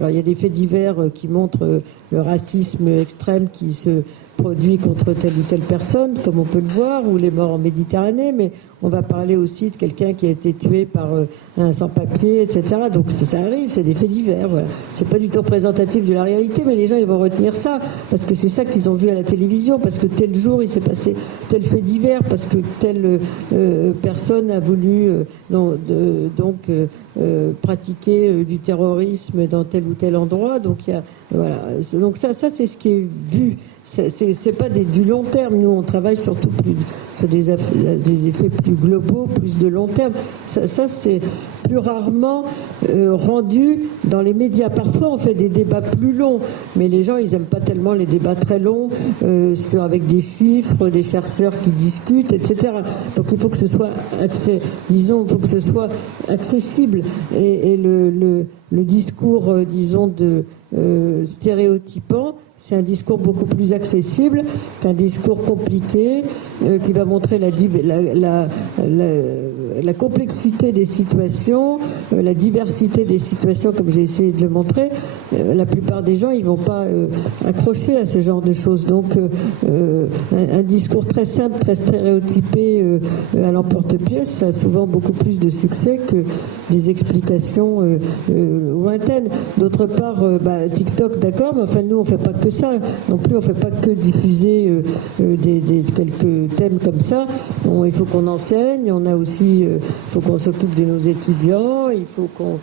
alors, il y a des faits divers qui montrent le racisme extrême qui se produit contre telle ou telle personne, comme on peut le voir, ou les morts en Méditerranée, mais on va parler aussi de quelqu'un qui a été tué par un sans-papier, etc. Donc ça arrive, c'est des faits divers, voilà. C'est pas du tout représentatif de la réalité, mais les gens ils vont retenir ça, parce que c'est ça qu'ils ont vu à la télévision, parce que tel jour il s'est passé tel fait divers, parce que telle personne a voulu pratiquer du terrorisme dans tel ou tel endroit, donc voilà. Donc ça c'est ce qui est vu. C'est pas du long terme. Nous, on travaille surtout sur des effets plus globaux, plus de long terme. Ça c'est plus rarement rendu dans les médias. Parfois, on fait des débats plus longs, mais les gens, ils aiment pas tellement les débats très longs, avec des chiffres, des chercheurs qui discutent, etc. Donc, il faut que ce soit accessible. Et le discours, stéréotypant, c'est un discours beaucoup plus accessible qu'un discours compliqué qui va montrer la complexité des situations, la diversité des situations, comme j'ai essayé de le montrer. La plupart des gens, ils vont pas accrocher à ce genre de choses. Donc, un discours très simple, très stéréotypé à l'emporte-pièce, ça a souvent beaucoup plus de succès que des explications lointaines. D'autre part, TikTok, d'accord, mais enfin, nous, on fait pas que ça. Non plus, on fait pas que diffuser quelques thèmes comme ça. Il faut qu'on enseigne, on a aussi, faut qu'on s'occupe de nos étudiants, il faut qu'on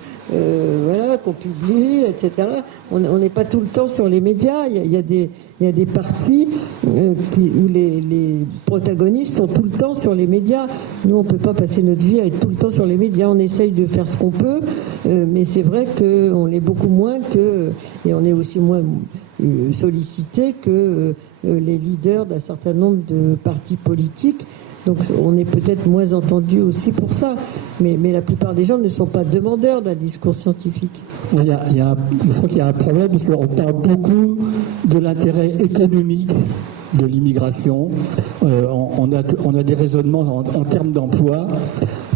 publie, etc. On n'est pas tout le temps sur les médias. Il y a des parties où les protagonistes sont tout le temps sur les médias. Nous, on peut pas passer notre vie à être tout le temps sur les médias. On essaye de faire ce qu'on peut, mais c'est vrai qu'on l'est beaucoup moins et on est aussi moins sollicité que les leaders d'un certain nombre de partis politiques. Donc on est peut-être moins entendu aussi pour ça, mais la plupart des gens ne sont pas demandeurs d'un discours scientifique. Je crois qu'il y a un problème, parce qu'on parle beaucoup de l'intérêt économique de l'immigration. On a des raisonnements en termes d'emploi.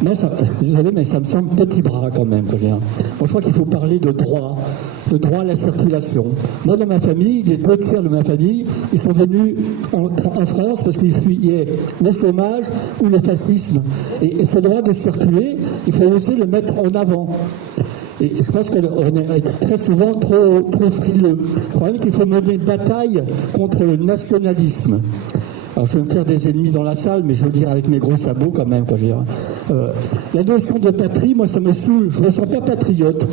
Moi, désolé, mais ça me semble petit bras quand même. Moi, je crois qu'il faut parler de droit. le droit à la circulation. Moi, dans ma famille, les 2/3 de ma famille, ils sont venus en France parce qu'ils fuyaient le chômage ou le fascisme. Et ce droit de circuler, il faut aussi le mettre en avant. Et je pense qu'on est très souvent trop frileux. Je crois même qu'il faut mener une bataille contre le nationalisme. Alors je vais me faire des ennemis dans la salle, mais je veux le dire avec mes gros sabots quand même. Quand je veux dire. La notion de patrie, moi ça me saoule, je ne me sens pas patriote.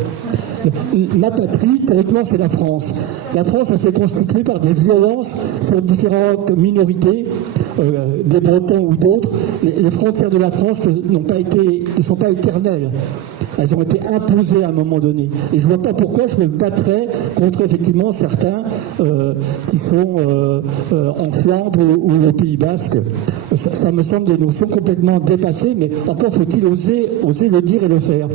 Ma patrie, théoriquement, c'est la France. La France, elle s'est constituée par des violences sur différentes minorités, des Bretons ou d'autres. Les frontières de la France ne sont pas éternelles. Elles ont été imposées à un moment donné. Et je ne vois pas pourquoi je me battrais contre effectivement certains qui sont en Flandre ou au Pays Basque. Ça me semble des notions complètement dépassées, mais encore faut-il oser le dire et le faire.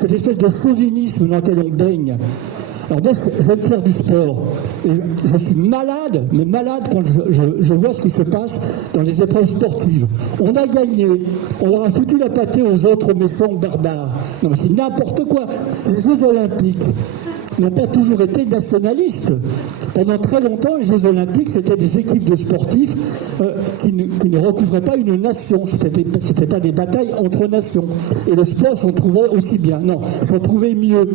Cette espèce de chauvinisme dans lequel on baigne. Alors moi, j'aime faire du sport. Et je suis malade, mais malade quand je vois ce qui se passe dans les épreuves sportives. On a gagné, on leur a foutu la pâtée aux autres méchants barbares. Non mais c'est n'importe quoi. Les Jeux Olympiques n'ont pas toujours été nationalistes. Pendant très longtemps, les Jeux Olympiques, c'était des équipes de sportifs qui ne recouvraient pas une nation. C'était pas des batailles entre nations. Et le sport s'en trouvait aussi bien. Non, s'en trouvait mieux.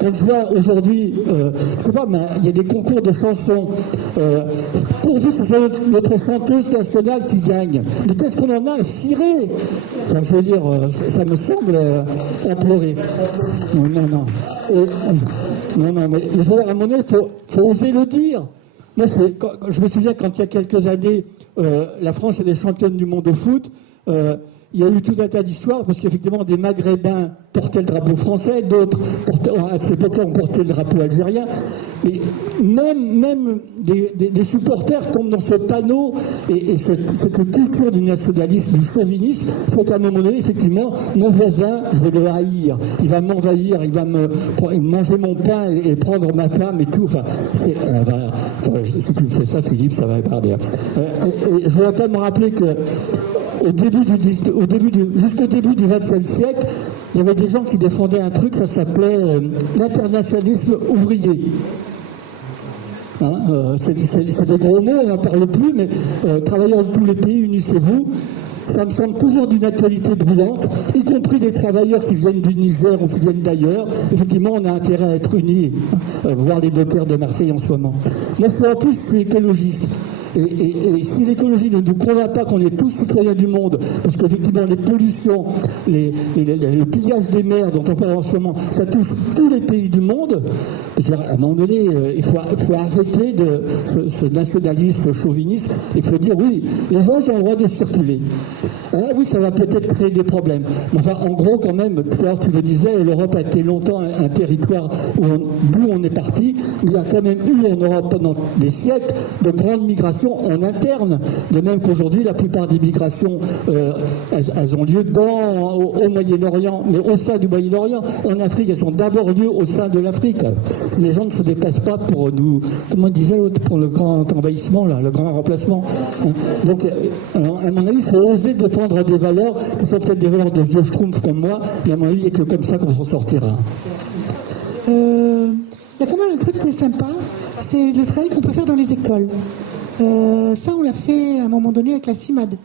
Quand je vois aujourd'hui, je sais pas, mais il y a des concours de chansons. Pourvu que ce soit notre chanteuse nationale qui gagne. Mais qu'est-ce qu'on en a à cirer? Enfin, je veux dire, ça me semble à pleurer. Non. Non, mais à un moment donné, il faut oser le dire. Moi, je me souviens quand il y a quelques années, la France est les championnes du monde de foot. Il y a eu tout un tas d'histoires parce qu'effectivement des Maghrébins portaient le drapeau français, d'autres à cette époque-là on portait le drapeau algérien. Mais même des supporters tombent dans ce panneau et cette culture du nationalisme, du chauvinisme, fait qu'à un moment donné, effectivement, mon voisin, je vais le haïr. Il va m'envahir, il va manger mon pain et prendre ma femme et tout. Enfin, si tu me fais ça, Philippe, ça va pas dire. Et je voudrais quand même rappeler que jusqu'au début du XXe siècle, il y avait des gens qui défendaient un truc, ça s'appelait l'internationalisme ouvrier. C'est des gros mots, on n'en parle plus, mais travailleurs de tous les pays, unissez-vous. Ça me semble toujours d'une actualité brûlante, y compris des travailleurs qui viennent du Niger ou qui viennent d'ailleurs. Effectivement, on a intérêt à être unis, voir les dockers de Marseille en ce moment. Moi, en plus, je suis écologiste. Et si l'écologie ne nous convainc pas qu'on est tous citoyens du monde, parce qu'effectivement les pollutions, le pillage des mers dont on parle en ce moment, ça touche tous les pays du monde, à un moment donné, il faut arrêter de ce nationalisme, ce chauvinisme, il faut dire oui, les gens ont le droit de circuler. Ah oui, ça va peut-être créer des problèmes. Mais enfin, en gros, quand même, tout à l'heure tu le disais, l'Europe a été longtemps un territoire d'où on est parti. Il y a quand même eu en Europe pendant des siècles de grandes migrations en interne, de même qu'aujourd'hui, la plupart des migrations, elles ont lieu au Moyen-Orient, mais au sein du Moyen-Orient. En Afrique, elles ont d'abord lieu au sein de l'Afrique. Les gens ne se déplacent pas pour nous, comment disait l'autre, pour le grand envahissement, là, le grand remplacement. Donc, à mon avis, il faut oser défendre des valeurs qui sont peut-être des valeurs de vieux schtroumpfs comme moi, mais à mon avis, il n'y a que comme ça qu'on s'en sortira. Il y a quand même un truc qui est sympa, c'est le travail qu'on peut faire dans les écoles. Ça, on l'a fait à un moment donné avec la CIMAD,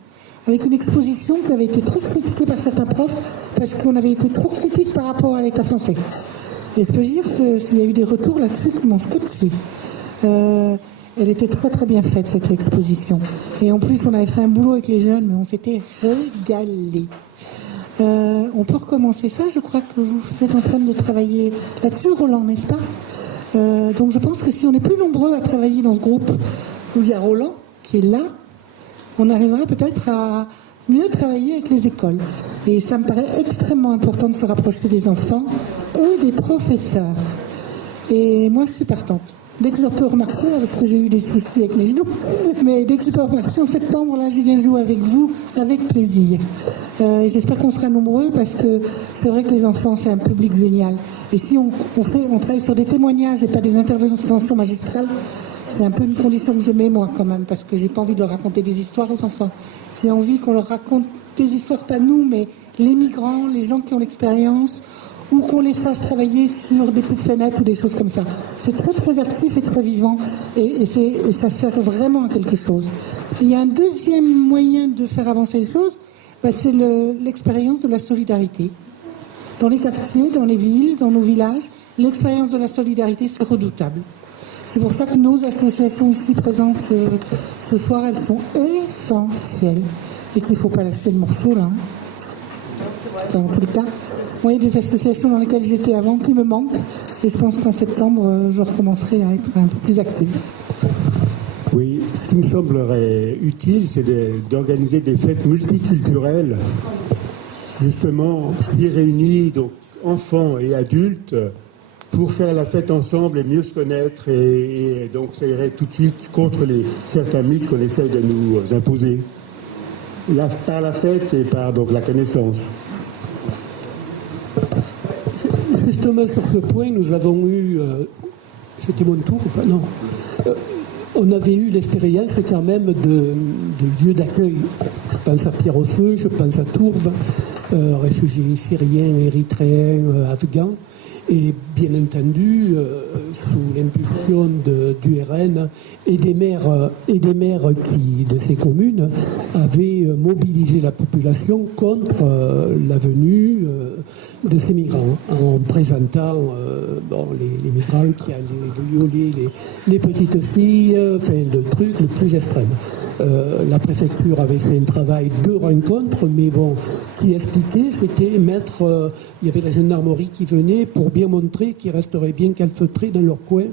avec une exposition qui avait été très critiquée par certains profs parce qu'on avait été trop critique par rapport à l'État français. Et je peux dire qu'il y a eu des retours là-dessus qui m'ont scotché. Elle était très très bien faite, cette exposition. Et en plus, on avait fait un boulot avec les jeunes, mais on s'était régalés. On peut recommencer ça, je crois que vous êtes en train de travailler là-dessus, Roland, n'est-ce pas? Donc je pense que si on est plus nombreux à travailler dans ce groupe, où il y a Roland qui est là, on arrivera peut-être à mieux travailler avec les écoles. Et ça me paraît extrêmement important de se rapprocher des enfants et des professeurs. Et moi, je suis partante. Dès que je peux remarquer, parce que j'ai eu des soucis avec les genoux, mais dès que je peux remarquer en septembre, là, je viens jouer avec vous, avec plaisir. J'espère qu'on sera nombreux, parce que c'est vrai que les enfants, c'est un public génial. Et si on travaille sur des témoignages et pas des interventions magistrales, c'est un peu une condition que je mets moi quand même, parce que j'ai pas envie de leur raconter des histoires aux enfants. J'ai envie qu'on leur raconte des histoires, pas nous, mais les migrants, les gens qui ont l'expérience, ou qu'on les fasse travailler sur des petites fenêtres ou des choses comme ça. C'est très très actif et très vivant et ça sert vraiment à quelque chose. Il y a un deuxième moyen de faire avancer les choses, c'est l'expérience de la solidarité. Dans les quartiers, dans les villes, dans nos villages, l'expérience de la solidarité, c'est redoutable. C'est pour ça que nos associations ici présentes ce soir, elles sont essentielles et qu'il ne faut pas lâcher le morceau là. Enfin, en tout cas, moi, il y a des associations dans lesquelles j'étais avant qui me manquent et je pense qu'en septembre, je recommencerai à être un peu plus active. Oui, ce qui me semblerait utile, c'est d'organiser des fêtes multiculturelles, justement, qui réunissent donc enfants et adultes pour faire la fête ensemble et mieux se connaître, et donc ça irait tout de suite contre certains mythes qu'on essaye de nous imposer. Par la fête et par donc la connaissance. Justement, sur ce point, nous avons eu... c'était mon tour ou pas? Non. On avait eu l'expérience quand même de lieux d'accueil. Je pense à Pierrefeu, je pense à Tourves, réfugiés syriens, érythréens, afghans. Et bien entendu, sous l'impulsion du RN et des maires de ces communes avaient mobilisé la population contre la venue de ces migrants, en présentant les migrants qui allaient violer les petites filles, enfin le truc le plus extrême. La préfecture avait fait un travail de rencontre, mais bon, qui expliquait, c'était il y avait la gendarmerie qui venait pour bien montrer qu'ils resteraient bien calfeutrés dans leur coin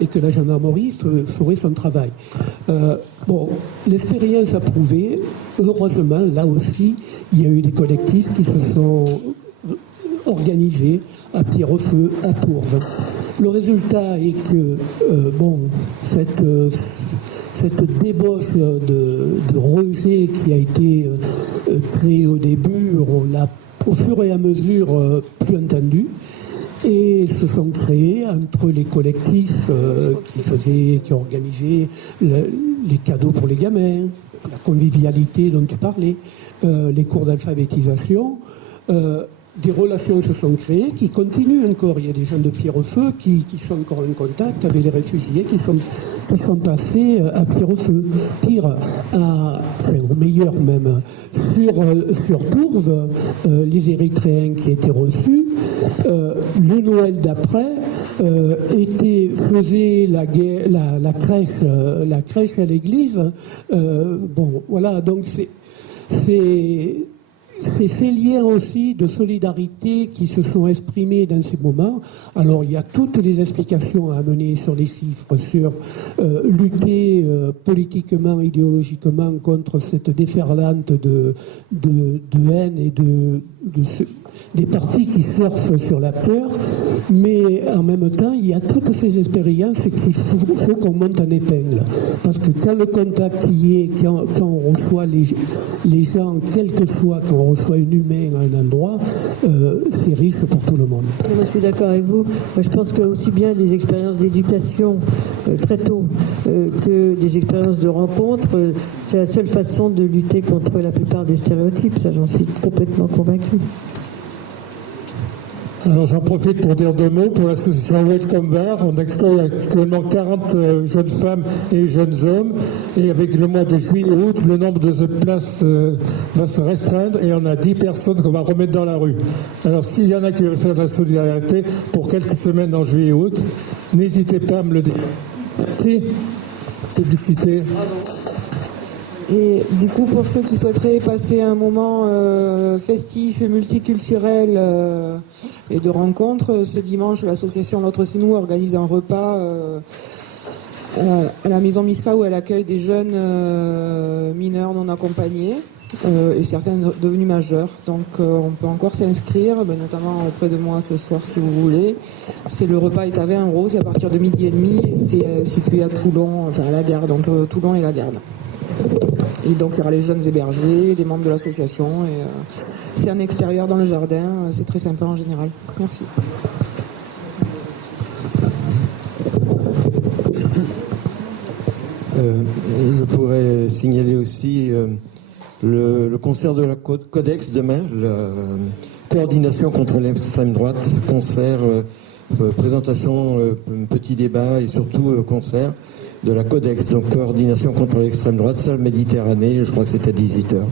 et que la gendarmerie ferait son travail. L'expérience a prouvé, heureusement, là aussi, il y a eu des collectifs qui se sont organisés à Pierrefeu, à Tourves. Le résultat est que, cette débauche de rejet qui a été créée au début, on l'a au fur et à mesure plus entendu, et se sont créés entre les collectifs qui organisaient les cadeaux pour les gamins, la convivialité dont tu parlais, les cours d'alphabétisation. Des relations se sont créées qui continuent encore. Il y a des gens de Pierrefeu qui sont encore en contact avec les réfugiés qui sont passés à Pierrefeu. Pire, au meilleur même, sur Tourves, les Érythréens qui étaient reçus, le Noël d'après faisait la crèche à l'église. Donc c'est ces liens aussi de solidarité qui se sont exprimés dans ces moments. Alors il y a toutes les explications à amener sur les chiffres, sur lutter politiquement, idéologiquement contre cette déferlante de haine et des partis qui surfent sur la peur, mais en même temps, il y a toutes ces expériences qu'il faut qu'on monte en épingle. Parce que quand le contact y est, quand on reçoit les gens, quel que soit, quand on reçoit un humain à un endroit, c'est riche pour tout le monde. Moi, je suis d'accord avec vous. Moi, je pense que aussi bien des expériences d'éducation très tôt que des expériences de rencontre, c'est la seule façon de lutter contre la plupart des stéréotypes. Ça, j'en suis complètement convaincue. Alors j'en profite pour dire 2 mots pour l'association Welcome Var. On accueille actuellement 40 jeunes femmes et jeunes hommes, et avec le mois de juillet et août, le nombre de places va se restreindre et on a 10 personnes qu'on va remettre dans la rue. Alors s'il y en a qui veulent faire de la solidarité pour quelques semaines en juillet et août, n'hésitez pas à me le dire. Merci. Publicité. Et du coup, pour ceux qui souhaiteraient passer un moment festif et multiculturel et de rencontre, ce dimanche, l'association L'Autre C'est Nous organise un repas à la maison Mispa où elle accueille des jeunes mineurs non accompagnés et certains devenus majeurs. Donc on peut encore s'inscrire, notamment auprès de moi ce soir si vous voulez. Le repas est à 20 €, c'est à partir de 12h30 et c'est situé à Toulon, enfin à la Garde, entre Toulon et la Garde. Et donc il y aura les jeunes hébergés, des membres de l'association, et c'est en extérieur dans le jardin, c'est très sympa en général. Merci. Je pourrais signaler aussi le concert de la Codex demain, la coordination contre l'extrême droite, concert, présentation, petit débat et surtout concert de la Codex, donc coordination contre l'extrême droite, salle Méditerranée, je crois que c'est à 18h.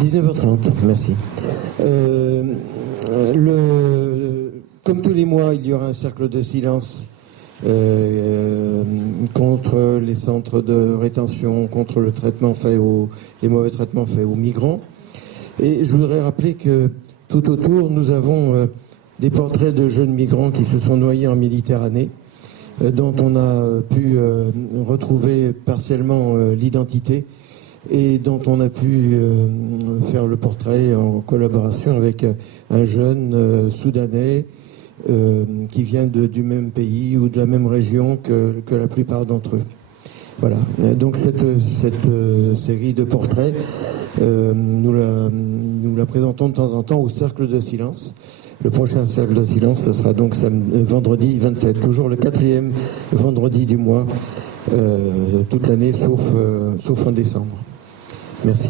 19h30, merci. Comme tous les mois, il y aura un cercle de silence contre les centres de rétention, contre le traitement les mauvais traitements faits aux migrants. Et je voudrais rappeler que tout autour, nous avons des portraits de jeunes migrants qui se sont noyés en Méditerranée, dont on a pu retrouver partiellement l'identité et dont on a pu faire le portrait en collaboration avec un jeune soudanais qui vient du même pays ou de la même région que la plupart d'entre eux. Voilà. Donc cette série de portraits, nous la présentons de temps en temps au Cercle de Silence. Le prochain Cercle de Silence, ce sera donc vendredi 27, toujours le 4e vendredi du mois, toute l'année, sauf en décembre. Merci.